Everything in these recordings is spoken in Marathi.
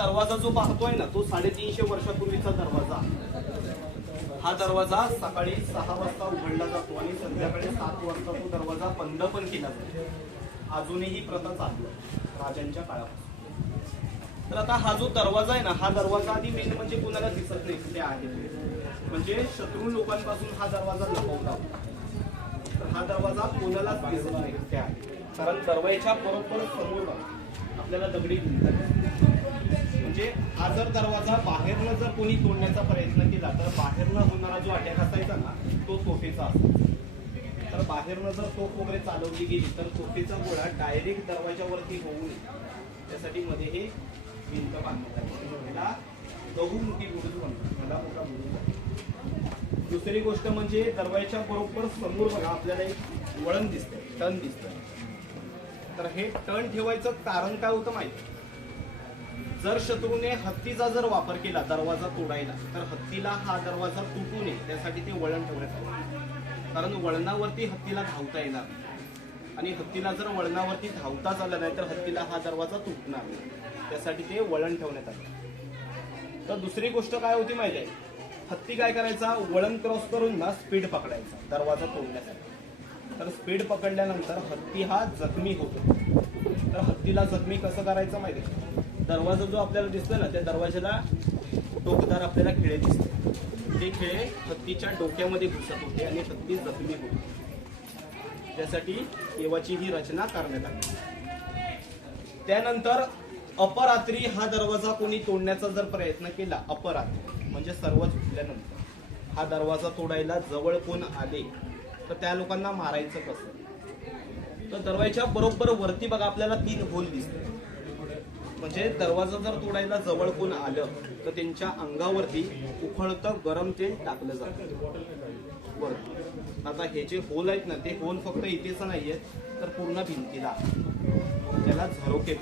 दरवाजा जो पाहतोय ना तो साडेतीनशे वर्षापूर्वीचा दरवाजा. हा दरवाजा सकाळी सहा वाजता उघडला जातो आणि संध्याकाळी सात वाजता तो दरवाजा बंद पण केला जातो. अजूनही प्रथा चालू आहे राजांच्या काळापासून. तर आता हा जो दरवाजा आहे ना हा दरवाजा आधी मेन म्हणजे कुणाला दिसत नाही कुठे आहे. म्हणजे शत्रू लोकांपासून हा दरवाजा लपवला तर हा दरवाजा कोणालाच दिसत नाही कुठे आहे. कारण दरवाजाच्या बरोबर समोर आपल्याला दगडी मिळतात म्हणजे हा जर दरवाजा बाहेरनं जर कोणी तोडण्याचा प्रयत्न केला तर बाहेरनं होणारा जो अटॅक असायचा ना तो सोफेचा असायचा तर बाहेरनं जर तोफ वगैरे चालवली गेली तर सोफेचा गोळा डायरेक्ट दरवाजावरती होऊ नये. त्यासाठी मध्ये हे भिंत बांधण्यात आली. म्हणजे याला बहुमुखी बुरुज म्हणतात. मला मोठा बुरुज आहे. दुसरी गोष्ट म्हणजे दरवाजाच्या बरोबर समोर बघा आपल्याला एक वळण दिसतंय टन दिसतंय. तर हे टन ठेवायचं कारण काय होतं माहिती जर शत्रूने हत्तीचा जर वापर केला दरवाजा तोडायला तर हत्तीला हा दरवाजा तुटू नये त्यासाठी ते वळण ठेवण्यात आलं. कारण वळणावरती हत्तीला धावता येणार आणि हत्तीला जर वळणावरती धावताच आलं नाही तर हत्तीला हा दरवाजा तुटणार नाही. त्यासाठी ते वळण ठेवण्यात आलं. तर दुसरी गोष्ट काय होती माहिती आहे? हत्ती काय करायचा? वळण क्रॉस करून ना स्पीड पकडायचा दरवाजा तोडण्यासाठी. तर स्पीड पकडल्यानंतर हत्ती हा जखमी होतो. तर हत्तीला जखमी कसं करायचं माहिती आहे दरवाजा जो आपल्याला दिसतोय ना त्या दरवाजाला टोकदार आपल्याला खिळे दिसते ते खिळे हत्तीच्या डोक्यामध्ये घुसत होते आणि हत्ती जखमी होते. त्यासाठी देवाची ही रचना करण्यात आली. त्यानंतर अपरात्री हा दरवाजा कोणी तोडण्याचा जर प्रयत्न केला अपरात्री म्हणजे सर्व झुटल्यानंतर हा दरवाजा तोडायला जवळ कोण आले तर त्या लोकांना मारायचं कसं? तर दरवाजाच्या बरोबर वरती बघा आपल्याला तीन होल दिसते म्हणजे दरवाजा जर तोडायला जवळ कोण आलं तर त्यांच्या अंगावरती उखळतं गरम तेल टाकलं जातं. वरती. आता हे जे होल आहेत ना ते होल फक्त इथेच आहेत तर पूर्ण भिंतीला. त्याला झरोके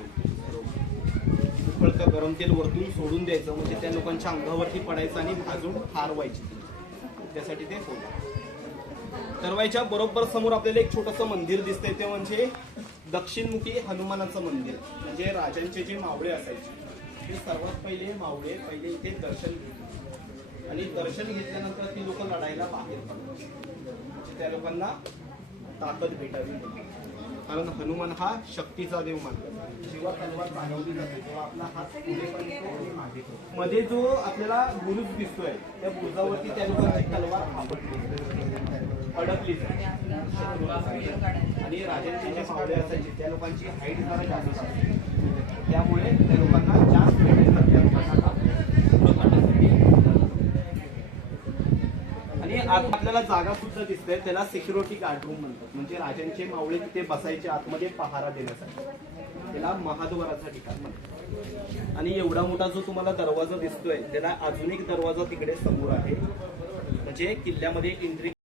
उखळतं गरम तेल वरतून सोडून द्यायचं म्हणजे त्या लोकांच्या अंगावरती पडायचं आणि भाजून ठार व्हायची त्यासाठी ते होल. दरवाजाच्या बरोबर समोर आपल्याला एक छोटस मंदिर दिसतंय. ते म्हणजे दक्षिणमुखी हनुमानाचं मंदिर. म्हणजे राजांचे जे मावळे असायचे ते सर्वात पहिले मावळे पहिले इथे दर्शन घेतले आणि दर्शन घेतल्यानंतर ती लोक लढायला बाहेर पडतात. म्हणजे त्या लोकांना ताकद भेटावी. कारण हनुमान हा शक्तीचा देव मानतात जेव्हा तलवार चालवली जाते तेव्हा आपला हात पुढे मागे मध्ये जो आपल्याला बुरुज दिसतोय त्या बुरुजावरती त्या लोकांची तलवार आपटली अडकली. जाते. आणि राजांचे जे मावळे असायचे. त्या लोकांची हाईट जरा जास्त असायची. त्यामुळे त्या लोकांना जास्त आणि आत आपल्याला जागा सुद्धा दिसते. त्याला सिक्युरिटी गार्ड रूम म्हणतात. म्हणजे राजांचे मावळे तिथे बसायचे आतमध्ये पहारा देण्यासाठी. त्याला महाद्वाराचं ठिकाण म्हणतात. आणि एवढा मोठा जो तुम्हाला दरवाजा दिसतोय त्याला अजून एक दरवाजा तिकडे समोर आहे. म्हणजे किल्ल्यामध्ये एंट्री